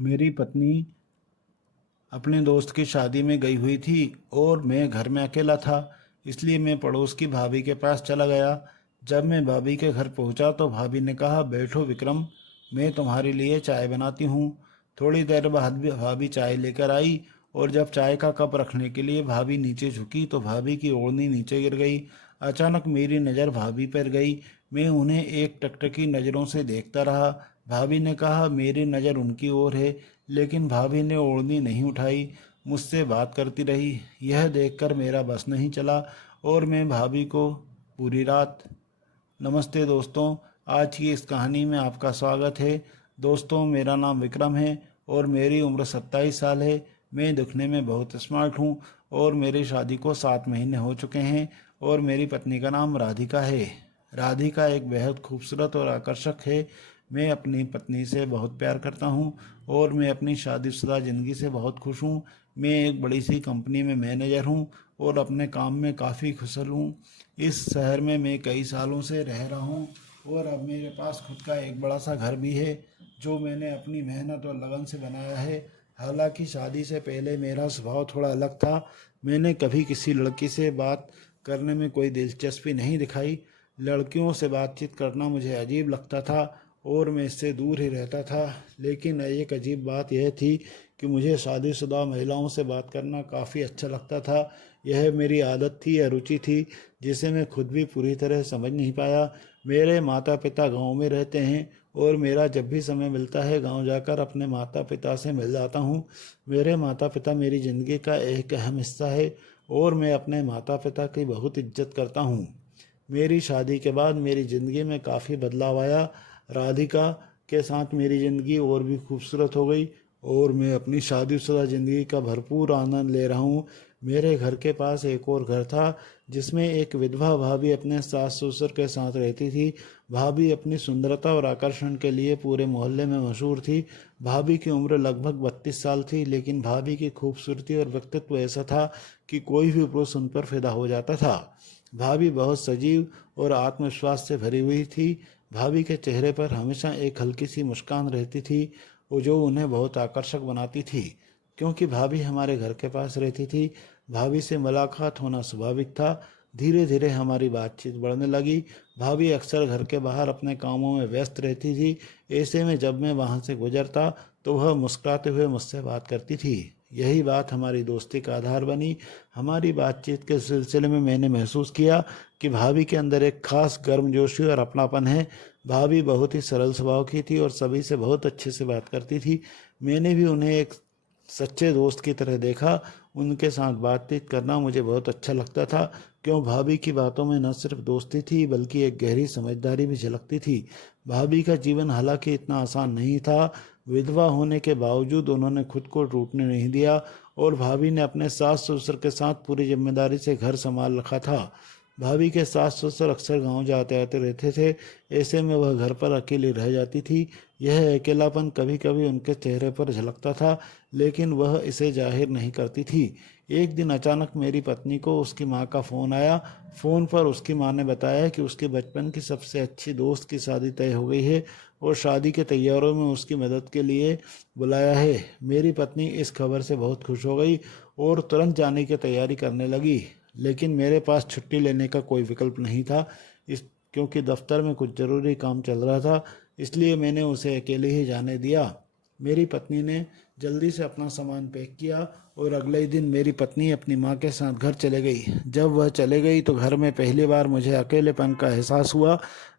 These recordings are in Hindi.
मेरी पत्नी अपने दोस्त की शादी में गई हुई थी और मैं घर में अकेला था, इसलिए मैं पड़ोस की भाभी के पास चला गया। जब मैं भाभी के घर पहुंचा तो भाभी ने कहा, बैठो विक्रम, मैं तुम्हारे लिए चाय बनाती हूँ। थोड़ी देर बाद भी भाभी चाय लेकर आई और जब चाय का कप रखने के लिए भाभी नीचे झुकी तो भाभी की ओढ़नी नीचे गिर गई। अचानक मेरी नज़र भाभी पर गई। मैं उन्हें एक टकटकी नज़रों से देखता रहा। भाभी ने कहा, मेरी नज़र उनकी ओर है, लेकिन भाभी ने ओढ़नी नहीं उठाई, मुझसे बात करती रही। यह देखकर मेरा बस नहीं चला और मैं भाभी को पूरी रात। नमस्ते दोस्तों, आज की इस कहानी में आपका स्वागत है। दोस्तों, मेरा नाम विक्रम है और मेरी उम्र 27 साल है। मैं दिखने में बहुत स्मार्ट हूँ और मेरी शादी को 7 महीने हो चुके हैं और मेरी पत्नी का नाम राधिका है। राधिका एक बेहद खूबसूरत और आकर्षक है। मैं अपनी पत्नी से बहुत प्यार करता हूँ और मैं अपनी शादीशुदा ज़िंदगी से बहुत खुश हूँ। मैं एक बड़ी सी कंपनी में मैनेजर हूँ और अपने काम में काफ़ी खुशहाल हूँ। इस शहर में मैं कई सालों से रह रहा हूँ और अब मेरे पास खुद का एक बड़ा सा घर भी है, जो मैंने अपनी मेहनत और लगन से बनाया है। हालांकि शादी से पहले मेरा स्वभाव थोड़ा अलग था। मैंने कभी किसी लड़की से बात करने में कोई दिलचस्पी नहीं दिखाई। लड़कियों से बातचीत करना मुझे अजीब लगता था और मैं इससे दूर ही रहता था। लेकिन एक अजीब बात यह थी कि मुझे शादीशुदा महिलाओं से बात करना काफ़ी अच्छा लगता था। यह मेरी आदत थी या रुचि थी, जिसे मैं खुद भी पूरी तरह समझ नहीं पाया। मेरे माता पिता गांव में रहते हैं और मेरा जब भी समय मिलता है गांव जाकर अपने माता पिता से मिल जाता हूँ। मेरे माता पिता मेरी ज़िंदगी का एक अहम हिस्सा है और मैं अपने माता पिता की बहुत इज्जत करता हूँ। मेरी शादी के बाद मेरी ज़िंदगी में काफ़ी बदलाव आया। राधिका के साथ मेरी ज़िंदगी और भी खूबसूरत हो गई और मैं अपनी शादीशुदा ज़िंदगी का भरपूर आनंद ले रहा हूँ। मेरे घर के पास एक और घर था, जिसमें एक विधवा भाभी अपने सास ससुर के साथ रहती थी। भाभी अपनी सुंदरता और आकर्षण के लिए पूरे मोहल्ले में मशहूर थी। भाभी की उम्र लगभग 32 साल थी, लेकिन भाभी की खूबसूरती और व्यक्तित्व ऐसा था कि कोई भी पुरुष उन पर फिदा हो जाता था। भाभी बहुत सजीव और आत्मविश्वास से भरी हुई थी। भाभी के चेहरे पर हमेशा एक हल्की सी मुस्कान रहती थी, वो जो उन्हें बहुत आकर्षक बनाती थी। क्योंकि भाभी हमारे घर के पास रहती थी, भाभी से मुलाकात होना स्वाभाविक था। धीरे धीरे हमारी बातचीत बढ़ने लगी। भाभी अक्सर घर के बाहर अपने कामों में व्यस्त रहती थी। ऐसे में जब मैं वहाँ से गुजरता तो वह मुस्कुराते हुए मुझसे बात करती थी। यही बात हमारी दोस्ती का आधार बनी। हमारी बातचीत के सिलसिले में मैंने महसूस किया कि भाभी के अंदर एक खास गर्मजोशी और अपनापन है। भाभी बहुत ही सरल स्वभाव की थी और सभी से बहुत अच्छे से बात करती थी। मैंने भी उन्हें एक सच्चे दोस्त की तरह देखा। उनके साथ बातचीत करना मुझे बहुत अच्छा लगता था, क्यों भाभी की बातों में न सिर्फ दोस्ती थी बल्कि एक गहरी समझदारी भी झलकती थी। भाभी का जीवन हालांकि इतना आसान नहीं था। विधवा होने के बावजूद उन्होंने खुद को टूटने नहीं दिया और भाभी ने अपने सास ससुर के साथ पूरी जिम्मेदारी से घर संभाल रखा था। भाभी के सास ससुर अक्सर गांव जाते आते रहते थे। ऐसे में वह घर पर अकेली रह जाती थी। यह अकेलापन कभी कभी उनके चेहरे पर झलकता था, लेकिन वह इसे जाहिर नहीं करती थी। एक दिन अचानक मेरी पत्नी को उसकी माँ का फ़ोन आया। फ़ोन पर उसकी माँ ने बताया कि उसके बचपन की सबसे अच्छी दोस्त की शादी तय हो गई है और शादी के तैयारियों में उसकी मदद के लिए बुलाया है। मेरी पत्नी इस खबर से बहुत खुश हो गई और तुरंत जाने की तैयारी करने लगी। लेकिन मेरे पास छुट्टी लेने का कोई विकल्प नहीं था, इस क्योंकि दफ्तर में कुछ ज़रूरी काम चल रहा था। इसलिए मैंने उसे अकेले ही जाने दिया। मेरी पत्नी ने जल्दी से अपना सामान पैक किया और अगले ही दिन मेरी पत्नी अपनी माँ के साथ घर चले गई। जब वह चले गई तो घर में पहली बार मुझे अकेलेपन का एहसास हुआ।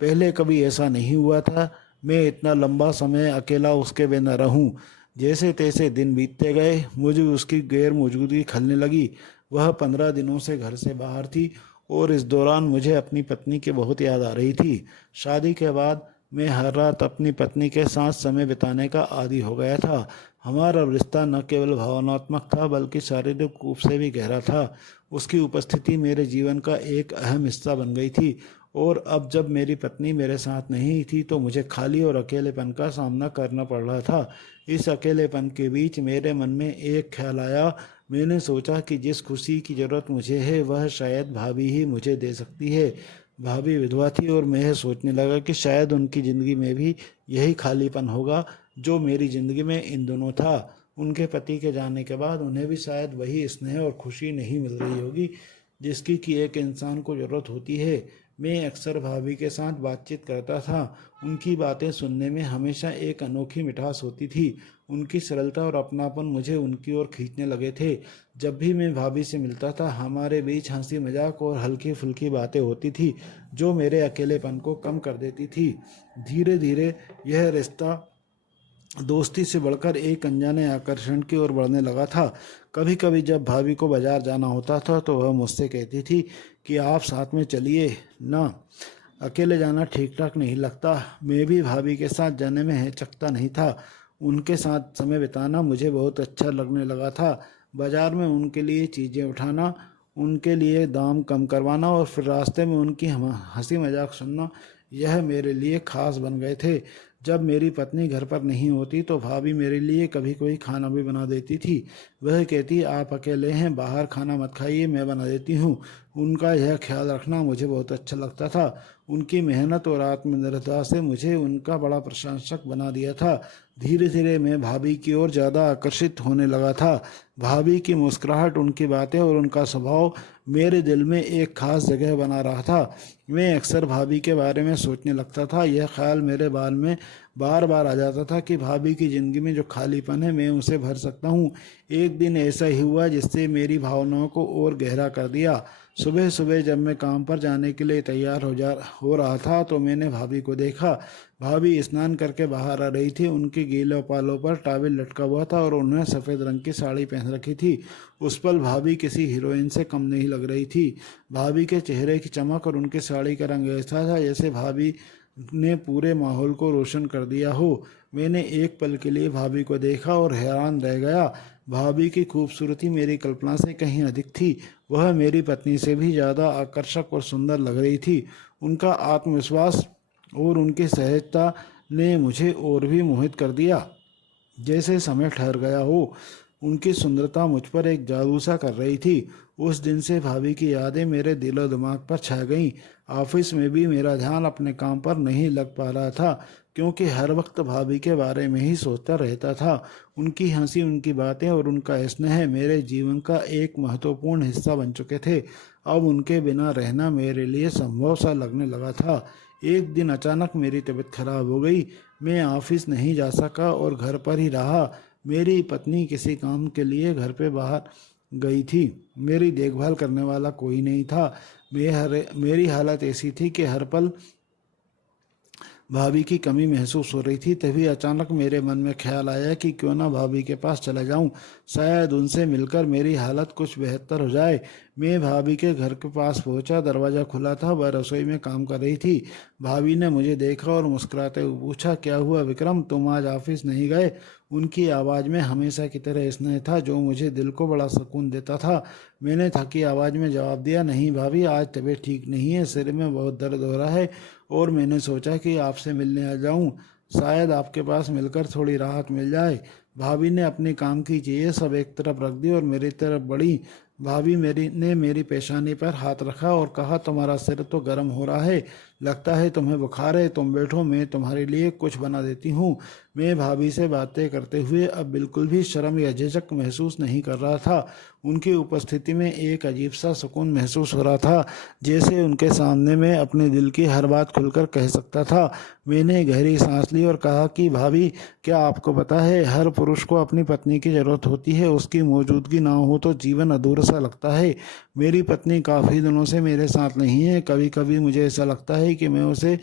पहले कभी ऐसा नहीं हुआ था। मैं इतना लंबा समय अकेला उसके बिना रहूं। जैसे तैसे दिन बीतते गए, मुझे उसकी गैर मौजूदगी खलने लगी। वह 15 दिनों से घर से बाहर थी और इस दौरान मुझे अपनी पत्नी की बहुत याद आ रही थी। शादी के बाद मैं हर रात अपनी पत्नी के साथ समय बिताने का आदी हो गया था। हमारा रिश्ता न केवल भावनात्मक था बल्कि शारीरिक रूप से भी गहरा था। उसकी उपस्थिति मेरे जीवन का एक अहम हिस्सा बन गई थी और अब जब मेरी पत्नी मेरे साथ नहीं थी तो मुझे खाली और अकेलेपन का सामना करना पड़ रहा था। इस अकेलेपन के बीच मेरे मन में एक ख्याल आया। मैंने सोचा कि जिस खुशी की ज़रूरत मुझे है वह शायद भाभी ही मुझे दे सकती है। भाभी विधवा थी और मैं यह सोचने लगा कि शायद उनकी ज़िंदगी में भी यही खालीपन होगा जो मेरी ज़िंदगी में इन दोनों था। उनके पति के जाने के बाद उन्हें भी शायद वही स्नेह और खुशी नहीं मिल रही होगी जिसकी कि एक इंसान को ज़रूरत होती है। मैं अक्सर भाभी के साथ बातचीत करता था। उनकी बातें सुनने में हमेशा एक अनोखी मिठास होती थी। उनकी सरलता और अपनापन मुझे उनकी ओर खींचने लगे थे। जब भी मैं भाभी से मिलता था हमारे बीच हंसी मजाक और हल्की फुल्की बातें होती थी जो मेरे अकेलेपन को कम कर देती थी। धीरे धीरे यह रिश्ता दोस्ती से बढ़कर एक अनजाने आकर्षण की ओर बढ़ने लगा था। कभी कभी जब भाभी को बाजार जाना होता था तो वह मुझसे कहती थी कि आप साथ में चलिए ना, अकेले जाना ठीक ठाक नहीं लगता। मैं भी भाभी के साथ जाने में हिचकता नहीं था। उनके साथ समय बिताना मुझे बहुत अच्छा लगने लगा था। बाजार में उनके लिए चीज़ें उठाना, उनके लिए दाम कम करवाना और फिर रास्ते में उनकी हंसी मजाक सुनना, यह मेरे लिए खास बन गए थे। जब मेरी पत्नी घर पर नहीं होती तो भाभी मेरे लिए कभी कोई खाना भी बना देती थी। वह कहती आप अकेले हैं, बाहर खाना मत खाइए, मैं बना देती हूँ। उनका यह ख्याल रखना मुझे बहुत अच्छा लगता था। उनकी मेहनत और आत्मनिर्भरता से मुझे उनका बड़ा प्रशंसक बना दिया था। धीरे धीरे मैं भाभी की ओर ज़्यादा आकर्षित होने लगा था। भाभी की मुस्कुराहट, उनकी बातें और उनका स्वभाव मेरे दिल में एक खास जगह बना रहा था। मैं अक्सर भाभी के बारे में सोचने लगता था। यह ख्याल मेरे बाल में बार बार आ जाता था कि भाभी की ज़िंदगी में जो खालीपन है मैं उसे भर सकता हूँ। एक दिन ऐसा ही हुआ जिससे मेरी भावनाओं को और गहरा कर दिया। सुबह सुबह जब मैं काम पर जाने के लिए तैयार हो रहा था तो मैंने भाभी को देखा। भाभी स्नान करके बाहर आ रही थी। उनके गीले बालों पर टॉवेल लटका हुआ था और उन्होंने सफ़ेद रंग की साड़ी पहन रखी थी। उस पल भाभी किसी हीरोइन से कम नहीं लग रही थी। भाभी के चेहरे की चमक और उनकी साड़ी का रंग ऐसा था जैसे भाभी ने पूरे माहौल को रोशन कर दिया हो। मैंने एक पल के लिए भाभी को देखा और हैरान रह गया। भाभी की खूबसूरती मेरी कल्पना से कहीं अधिक थी। वह मेरी पत्नी से भी ज़्यादा आकर्षक और सुंदर लग रही थी। उनका आत्मविश्वास और उनकी सहजता ने मुझे और भी मोहित कर दिया। जैसे समय ठहर गया हो, उनकी सुंदरता मुझ पर एक जादू सा कर रही थी। उस दिन से भाभी की यादें मेरे दिलो दिमाग पर छा गईं। ऑफिस में भी मेरा ध्यान अपने काम पर नहीं लग पा रहा था क्योंकि हर वक्त भाभी के बारे में ही सोचता रहता था। उनकी हंसी, उनकी बातें और उनका स्नेह मेरे जीवन का एक महत्वपूर्ण हिस्सा बन चुके थे। अब उनके बिना रहना मेरे लिए संभव सा लगने लगा था। एक दिन अचानक मेरी तबीयत खराब हो गई। मैं ऑफिस नहीं जा सका और घर पर ही रहा। मेरी पत्नी किसी काम के लिए घर पे बाहर गई थी। मेरी देखभाल करने वाला कोई नहीं था। मेरी हालत ऐसी थी कि हर पल भाभी की कमी महसूस हो रही थी। तभी अचानक मेरे मन में ख्याल आया कि क्यों ना भाभी के पास चला जाऊं, शायद उनसे मिलकर मेरी हालत कुछ बेहतर हो जाए। मैं भाभी के घर के पास पहुंचा। दरवाज़ा खुला था, वह रसोई में काम कर रही थी। भाभी ने मुझे देखा और मुस्कुराते हुए पूछा क्या हुआ विक्रम, तुम आज ऑफिस नहीं गए? उनकी आवाज़ में हमेशा की तरह स्नेह था जो मुझे दिल को बड़ा सुकून देता था। मैंने थकी आवाज़ में जवाब दिया नहीं भाभी, आज तबीयत ठीक नहीं है, सिर में बहुत दर्द हो रहा है और मैंने सोचा कि आपसे मिलने आ जाऊं, शायद आपके पास मिलकर थोड़ी राहत मिल जाए। भाभी ने अपने काम की चीज़ें सब एक तरफ रख दी और मेरी तरफ बढ़ी। भाभी मेरी पेशानी पर हाथ रखा और कहा तुम्हारा सिर तो गर्म हो रहा है, लगता है तुम्हें बुखार है, तुम बैठो, मैं तुम्हारे लिए कुछ बना देती हूँ। मैं भाभी से बातें करते हुए अब बिल्कुल भी शर्म या झिझक महसूस नहीं कर रहा था। उनकी उपस्थिति में एक अजीब सा सुकून महसूस हो रहा था, जैसे उनके सामने मैं अपने दिल की हर बात खुलकर कह सकता था। मैंने गहरी सांस ली और कहा कि भाभी, क्या आपको पता है हर पुरुष को अपनी पत्नी की ज़रूरत होती है, उसकी मौजूदगी ना हो तो जीवन अधूरा सा लगता है। मेरी पत्नी काफ़ी दिनों से मेरे साथ नहीं है। कभी कभी मुझे ऐसा लगता है कि मैं उसे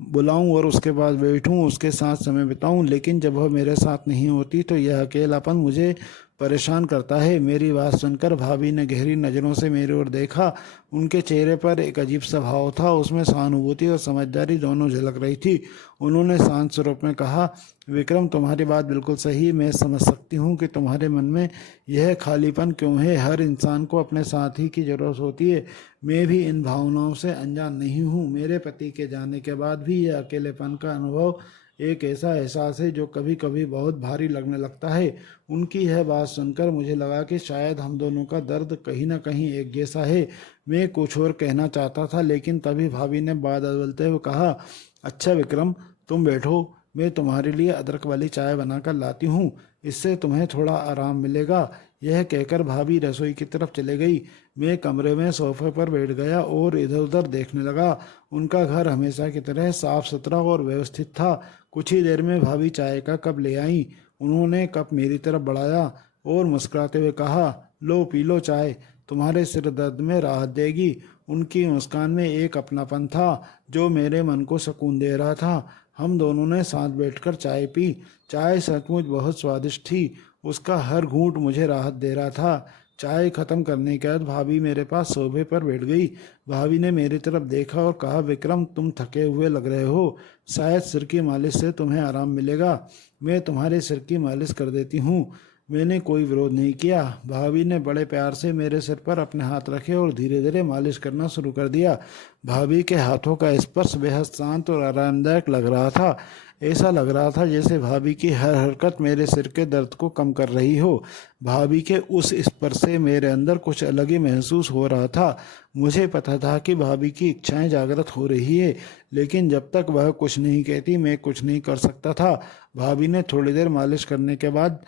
बुलाऊं और उसके पास बैठूं, उसके साथ समय बिताऊं, लेकिन जब वह मेरे साथ नहीं होती तो यह अकेलापन मुझे परेशान करता है। मेरी बात सुनकर भाभी ने गहरी नज़रों से मेरी ओर देखा। उनके चेहरे पर एक अजीब सा भाव था, उसमें सहानुभूति और समझदारी दोनों झलक रही थी। उन्होंने शांत स्वरूप में कहा विक्रम, तुम्हारी बात बिल्कुल सही, मैं समझ सकती हूँ कि तुम्हारे मन में यह खालीपन क्यों है। हर इंसान को अपने साथी की ज़रूरत होती है। मैं भी इन भावनाओं से अनजान नहीं हूँ। मेरे पति के जाने के बाद भी यह अकेलेपन का अनुभव एक ऐसा एहसास है जो कभी कभी बहुत भारी लगने लगता है। उनकी यह बात सुनकर मुझे लगा कि शायद हम दोनों का दर्द कहीं ना कहीं एक जैसा है। मैं कुछ और कहना चाहता था लेकिन तभी भाभी ने बात बदलते हुए कहा अच्छा विक्रम, तुम बैठो, मैं तुम्हारे लिए अदरक वाली चाय बनाकर लाती हूँ, इससे तुम्हें थोड़ा आराम मिलेगा। यह कहकर भाभी रसोई की तरफ चले गई। मैं कमरे में सोफे पर बैठ गया और इधर उधर देखने लगा। उनका घर हमेशा की तरह साफ सुथरा और व्यवस्थित था। कुछ ही देर में भाभी चाय का कप ले आई। उन्होंने कप मेरी तरफ बढ़ाया और मुस्कुराते हुए कहा, लो पी लो चाय, तुम्हारे सिर दर्द में राहत देगी। उनकी मुस्कान में एक अपनापन था जो मेरे मन को सुकून दे रहा था। हम दोनों ने साथ बैठकर चाय पी। चाय सचमुच बहुत स्वादिष्ट थी। उसका हर घूंट मुझे राहत दे रहा था। चाय खत्म करने के बाद भाभी मेरे पास सोफे पर बैठ गई। भाभी ने मेरी तरफ देखा और कहा, विक्रम तुम थके हुए लग रहे हो, शायद सिर की मालिश से तुम्हें आराम मिलेगा। मैं तुम्हारे सिर की मालिश कर देती हूँ। मैंने कोई विरोध नहीं किया। भाभी ने बड़े प्यार से मेरे सिर पर अपने हाथ रखे और धीरे धीरे मालिश करना शुरू कर दिया। भाभी के हाथों का स्पर्श बेहद शांत और आरामदायक लग रहा था। ऐसा लग रहा था जैसे भाभी की हर हरकत मेरे सिर के दर्द को कम कर रही हो। भाभी के उस स्पर्श से मेरे अंदर कुछ अलग ही महसूस हो रहा था। मुझे पता था कि भाभी की इच्छाएं जागृत हो रही है, लेकिन जब तक वह कुछ नहीं कहती मैं कुछ नहीं कर सकता था। भाभी ने थोड़ी देर मालिश करने के बाद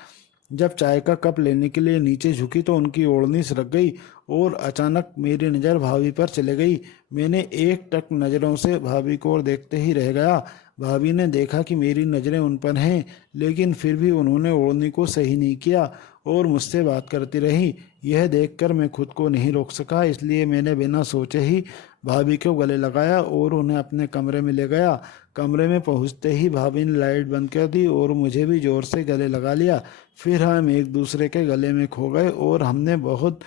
जब चाय का कप लेने के लिए नीचे झुकी तो उनकी ओढ़नी सरक गई और अचानक मेरी नज़र भाभी पर चले गई। मैंने एक टक नज़रों से भाभी को और देखते ही रह गया। भाभी ने देखा कि मेरी नज़रें उन पर हैं, लेकिन फिर भी उन्होंने ओढ़नी को सही नहीं किया और मुझसे बात करती रही। यह देखकर मैं खुद को नहीं रोक सका, इसलिए मैंने बिना सोचे ही भाभी को गले लगाया और उन्हें अपने कमरे में ले गया। कमरे में पहुंचते ही भाभी ने लाइट बंद कर दी और मुझे भी जोर से गले लगा लिया। फिर हम एक दूसरे के गले में खो गए और हमने बहुत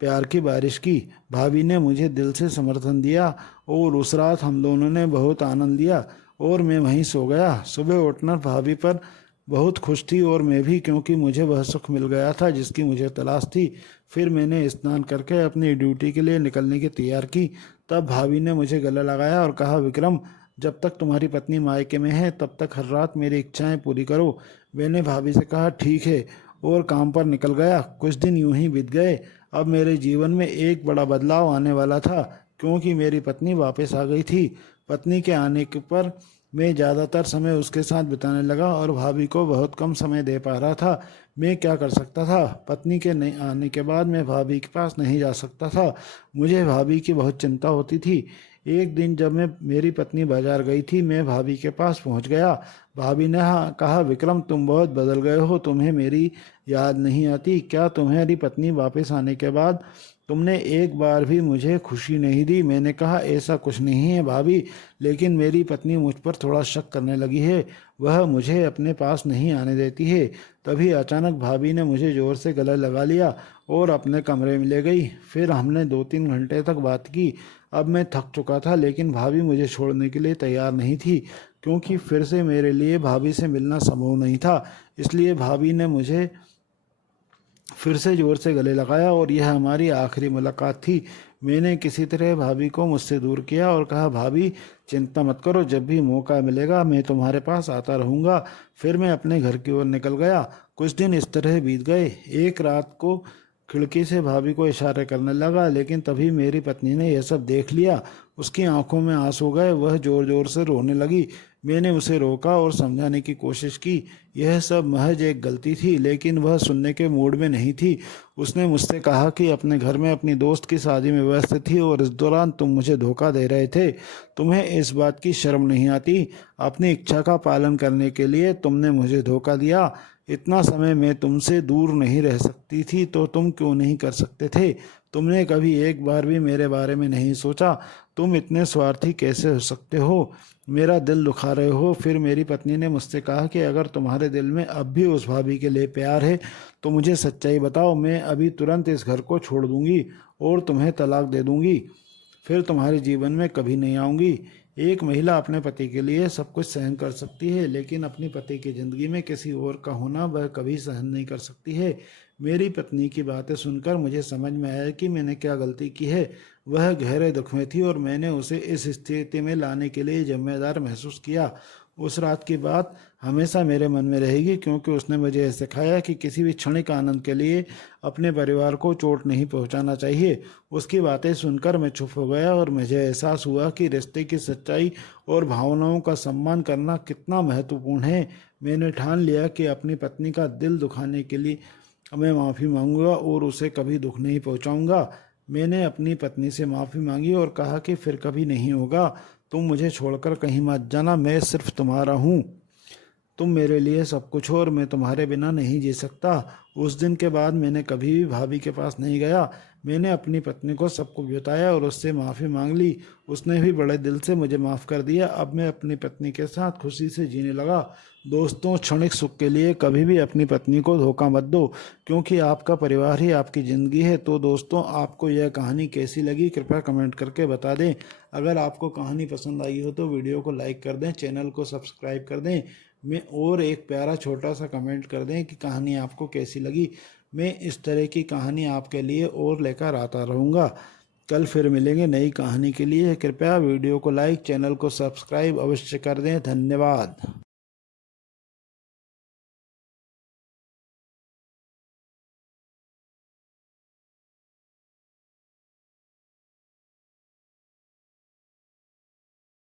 प्यार की बारिश की। भाभी ने मुझे दिल से समर्थन दिया और उस रात हम दोनों ने बहुत आनंद लिया और मैं वहीं सो गया। सुबह उठकर भाभी पर बहुत खुश थी और मैं भी, क्योंकि मुझे वह सुख मिल गया था जिसकी मुझे तलाश थी। फिर मैंने स्नान करके अपनी ड्यूटी के लिए निकलने की तैयार की। तब भाभी ने मुझे गला लगाया और कहा, विक्रम जब तक तुम्हारी पत्नी मायके में है तब तक हर रात मेरी इच्छाएं पूरी करो। मैंने भाभी से कहा, ठीक है, और काम पर निकल गया। कुछ दिन यूं ही बीत गए। अब मेरे जीवन में एक बड़ा बदलाव आने वाला था, क्योंकि मेरी पत्नी वापस आ गई थी। पत्नी के आने के पर मैं ज़्यादातर समय उसके साथ बिताने लगा और भाभी को बहुत कम समय दे पा रहा था। मैं क्या कर सकता था? पत्नी के नहीं आने के बाद मैं भाभी के पास नहीं जा सकता था। मुझे भाभी की बहुत चिंता होती थी। एक दिन जब मेरी पत्नी बाजार गई थी, मैं भाभी के पास पहुंच गया। भाभी ने कहा, विक्रम तुम बहुत बदल गए हो, तुम्हें मेरी याद नहीं आती क्या? तुम्हारी पत्नी वापस आने के बाद तुमने एक बार भी मुझे खुशी नहीं दी। मैंने कहा, ऐसा कुछ नहीं है भाभी, लेकिन मेरी पत्नी मुझ पर थोड़ा शक करने लगी है। वह मुझे अपने पास नहीं आने देती है। तभी अचानक भाभी ने मुझे जोर से गले लगा लिया और अपने कमरे में ले गई। फिर हमने 2-3 घंटे तक बात की। अब मैं थक चुका था, लेकिन भाभी मुझे छोड़ने के लिए तैयार नहीं थी, क्योंकि फिर से मेरे लिए भाभी से मिलना संभव नहीं था। इसलिए भाभी ने मुझे फिर से जोर से गले लगाया और यह हमारी आखिरी मुलाकात थी। मैंने किसी तरह भाभी को मुझसे दूर किया और कहा, भाभी चिंता मत करो, जब भी मौका मिलेगा मैं तुम्हारे पास आता रहूँगा। फिर मैं अपने घर की ओर निकल गया। कुछ दिन इस तरह बीत गए। एक रात को खिड़की से भाभी को इशारे करने लगा, लेकिन तभी मेरी पत्नी ने यह सब देख लिया। उसकी आंखों में आंसू गए, वह जोर जोर से रोने लगी। मैंने उसे रोका और समझाने की कोशिश की। यह सब महज एक गलती थी, लेकिन वह सुनने के मूड में नहीं थी। उसने मुझसे कहा कि अपने घर में अपनी दोस्त की शादी में व्यस्त थी और इस दौरान तुम मुझे धोखा दे रहे थे। तुम्हें इस बात की शर्म नहीं आती? अपनी इच्छा का पालन करने के लिए तुमने मुझे धोखा दिया। इतना समय मैं तुमसे दूर नहीं रह सकती थी, तो तुम क्यों नहीं कर सकते थे? तुमने कभी एक बार भी मेरे बारे में नहीं सोचा। तुम इतने स्वार्थी कैसे हो सकते हो? मेरा दिल दुखा रहे हो। फिर मेरी पत्नी ने मुझसे कहा कि अगर तुम्हारे दिल में अब भी उस भाभी के लिए प्यार है तो मुझे सच्चाई बताओ। मैं अभी तुरंत इस घर को छोड़ दूंगी और तुम्हें तलाक दे दूंगी। फिर तुम्हारे जीवन में कभी नहीं आऊँगी। एक महिला अपने पति के लिए सब कुछ सहन कर सकती है, लेकिन अपनी पति की ज़िंदगी में किसी और का होना वह कभी सहन नहीं कर सकती है। मेरी पत्नी की बातें सुनकर मुझे समझ में आया कि मैंने क्या गलती की है। वह गहरे दुख में थी और मैंने उसे इस स्थिति में लाने के लिए जिम्मेदार महसूस किया। उस रात की बात हमेशा मेरे मन में रहेगी, क्योंकि उसने मुझे यह सिखाया कि किसी भी क्षणिक आनंद के लिए अपने परिवार को चोट नहीं पहुंचाना चाहिए। उसकी बातें सुनकर मैं चुप हो गया और मुझे एहसास हुआ कि रिश्ते की सच्चाई और भावनाओं का सम्मान करना कितना महत्वपूर्ण है। मैंने ठान लिया कि अपनी पत्नी का दिल दुखाने के लिए मैं माफ़ी मांगूंगा और उसे कभी दुख नहीं पहुंचाऊंगा। मैंने अपनी पत्नी से माफ़ी मांगी और कहा कि फिर कभी नहीं होगा। तुम मुझे छोड़कर कहीं मत जाना, मैं सिर्फ तुम्हारा हूँ। तुम मेरे लिए सब कुछ हो और मैं तुम्हारे बिना नहीं जी सकता। उस दिन के बाद मैंने कभी भी भाभी के पास नहीं गया। मैंने अपनी पत्नी को सब कुछ बताया और उससे माफ़ी मांग ली। उसने भी बड़े दिल से मुझे माफ़ कर दिया। अब मैं अपनी पत्नी के साथ खुशी से जीने लगा। दोस्तों, क्षणिक सुख के लिए कभी भी अपनी पत्नी को धोखा मत दो, क्योंकि आपका परिवार ही आपकी ज़िंदगी है। तो दोस्तों, आपको यह कहानी कैसी लगी कृपया कमेंट करके बता दें। अगर आपको कहानी पसंद आई हो तो वीडियो को लाइक कर दें, चैनल को सब्सक्राइब कर दें। मैं और एक प्यारा छोटा सा कमेंट कर दें कि कहानी आपको कैसी लगी। मैं इस तरह की कहानी आपके लिए और लेकर आता रहूँगा। कल फिर मिलेंगे नई कहानी के लिए। कृपया वीडियो को लाइक, चैनल को सब्सक्राइब अवश्य कर दें। धन्यवाद।